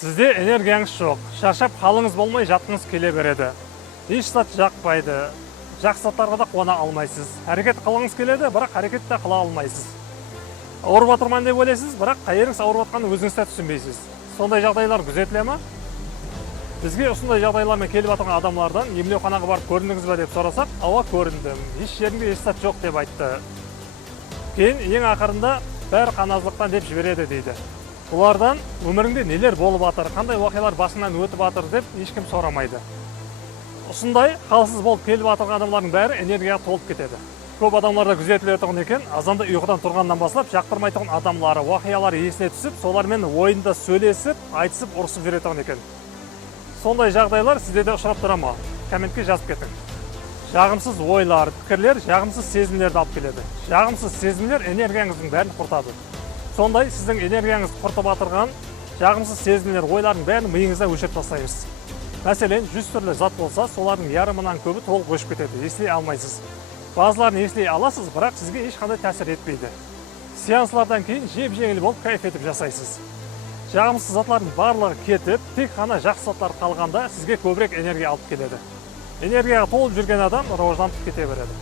Сізде энергияңыз жоқ, шаршап қалыңыз болмай жатқыңыз келе береді. Еш зат жақпайды, жақсы заттарға да қуана алмайсыз. Әрекет қылғыңыз келеді, бірақ әрекет те қыла алмайсыз. Ауырып жатырмын деп ойлайсыз, бірақ қай жеріңіз ауырып жатқанын өзіңіз де түсінбейсіз. Сондай жағдайлар күзетіле ме? Бізге осындай жағдайлармен келіп жатқан адамдардан емдеуханаға барып көрдіңіз бе деп сұрасақ, ауа көріндім, еш жерімде еш зат жоқ деп айтты. Кейін ең ақырында бәрі қаназылықтан деп жібереді дейді. Бұлардан өміріңде нелер болып жатыр, қандай уақиғалар басыңнан өтіп жатыр деп ешкім сұрамайды. Осындай халсыз болып келіп жатқан адамдардың бәрі энергияға толып кетеді. Көп адамдарда күзетіле тұрған екен, азанда ұйқыдан тұрғаннан бастап жақтырмай тұрған адамдары, уақиғалары есіне түсіп, солармен ойында сөйлесіп, айтысып, ұрысып жүре тұрған екен. Сондай жағдайлар сізде де ұшырап тұра ма? Комментке жазып кетің. Жағымсыз ойлар, пікірлер жағымсыз сезімдерді алып келеді. Жағымсыз сезімдер энергияңыздың бәрін құртады. Сондай сіздің энергияңызды құртып жатырған жағымсыз сезімдер, ойлардың бәрін миыңызда өшіріп тастайсыз. Мәселен, 100 түрлі зат болса, солардың ярымынан көбі толық өшіп кетеді, еслей алмайсыз. Базыларын еслей аласыз, бірақ сізге ешқандай тәсір етпейді. Сеанслардан кейін жеп-жеңіл болып кайф етіп жасайсыз. Жағымсыз затлардың барлығы кетіп, тек қана жақсы затлар қалғанда сізге көбірек энергия алып келеді. Энергияға толып жүрген адам рауажданып кете береді.